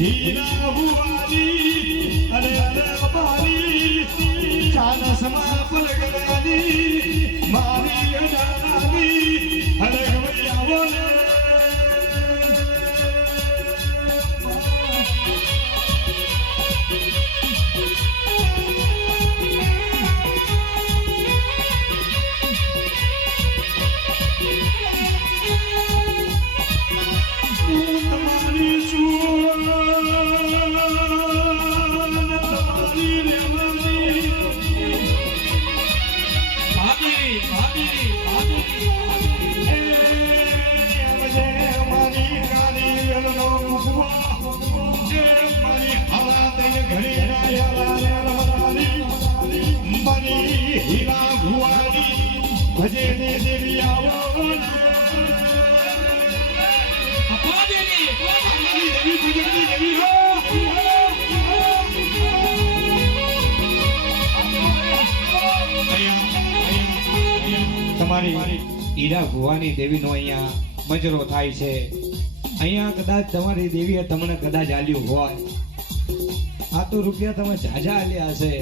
હીરા ભુવાની અરે અરે મારી ચાનસમાં પરગડાની મારી ગડાની અરે ગવૈયાઓ ને હીરા ભુવાની ભજે દેવી આવો ને તમારી હીરા ભુવાની દેવીનો અહીંયા મજરો થાય છે. અહીંયા કદાચ તમારી દેવીએ તમને કદાચ આલ્યું હોય, આ તો રૂપિયા તમે ઝાઝા આલ્યા હશે,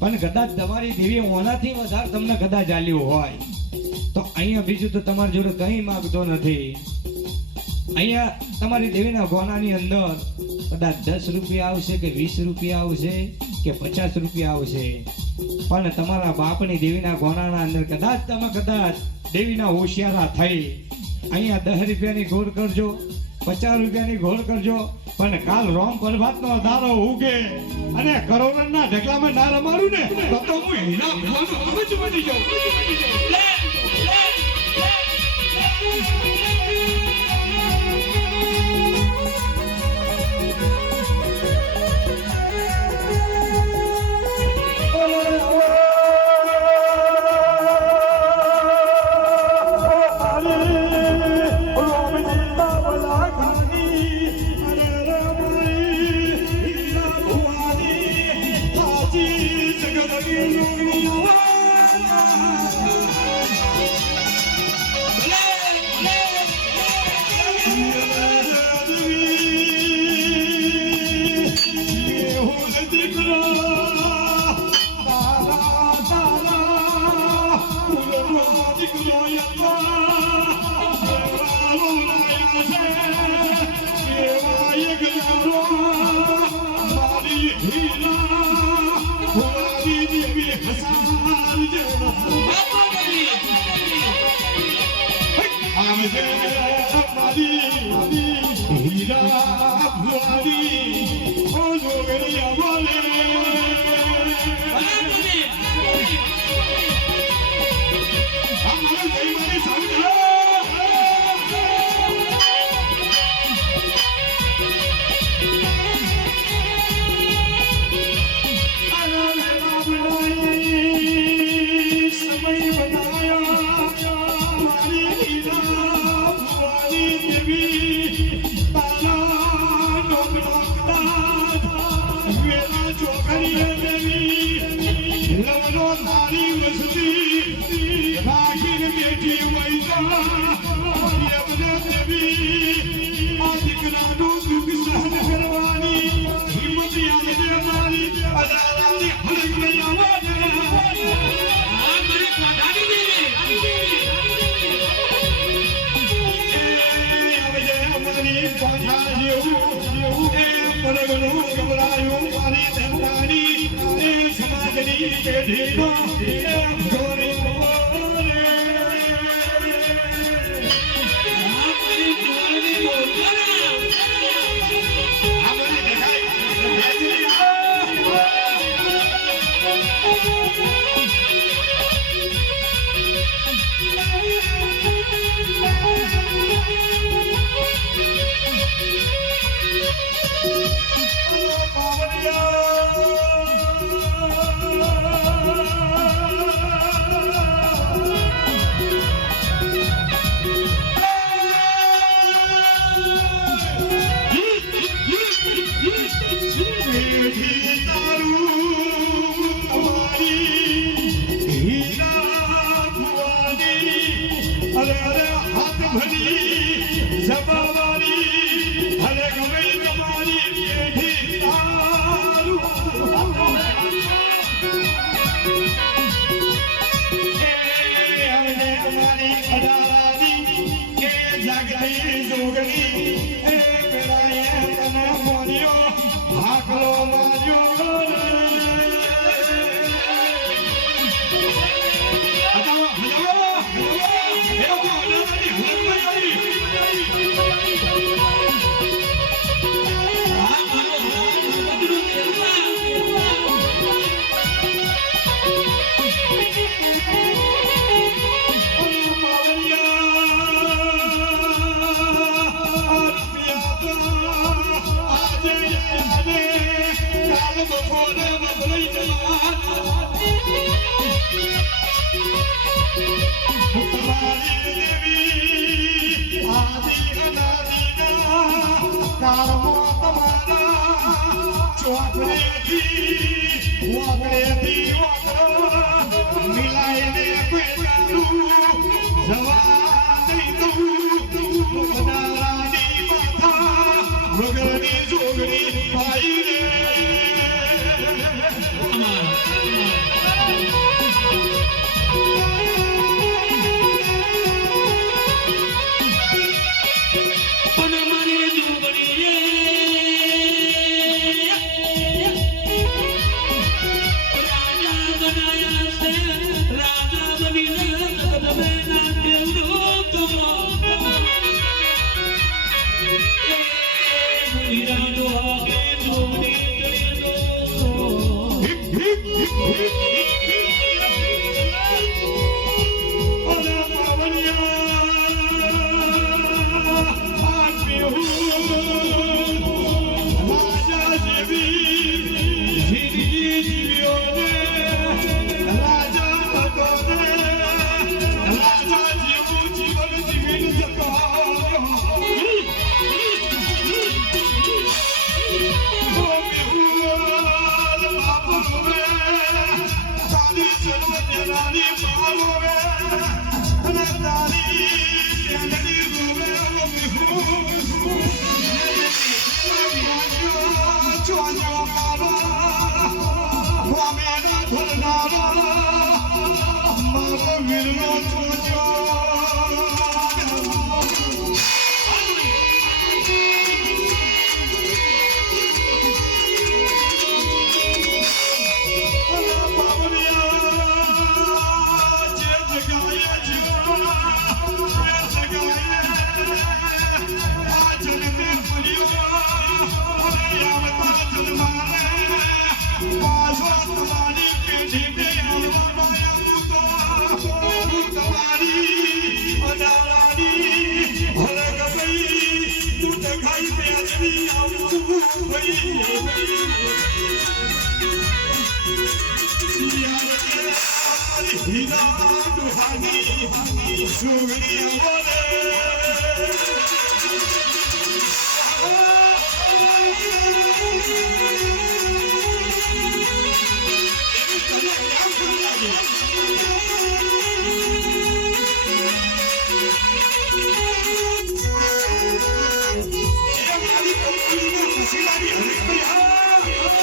પણ કદાચ તમારી દેવીએ ઓનાથી વધારે તમને કદાચ આલ્યું હોય તો અહીંયા બીજું તો તમારી જોડે કંઈ માંગતો નથી. અહીંયા તમારી દેવીના ગોનાની અંદર કદાચ 10 રૂપિયા આવશે કે 20 રૂપિયા આવશે કે 50 રૂપિયા આવશે, પણ તમારા બાપની દેવીના ગોનાના અંદર કદાચ દેવીના હોશિયારા થઈ અહીંયા 10 રૂપિયાની ગોળ કરજો, 50 રૂપિયાની ગોળ કરજો, પણ કાલ રોમ પરભાતનો દારો ઉગે અને કરોડના ઢગલામાં ના રમાડું ને તો હું હીરા ભુવાનો જ બની જાઉં. હીરા ભુવાની ઓ જોગરિયા બોલે અમારે જઈ મને સમજો સમય બનાયા મારી હીરા ભુવાની દેવી લવનો તારી વસતી રાખીને બેઠી વૈસા યમને દેવી આ દીકરાનું દુઃખ સહન કરવાની હિંમત યાદને મારી અદાલાની હરક લઈ પરગણું ગમરાયું મારી ધમકાની સમાજની પેઢીનો ગોરી આજે કાલ બપોરે બદલાઈ જવાના તમારી દેવી આદિ અનાદિના કાળમાં તમારા ચોકડેથી વાકડો મિલાઈને કોઈ દારૂ જવા નહીં દઉં કદારાની માથા વગરની જોગણી ભાઈ રે Sugriya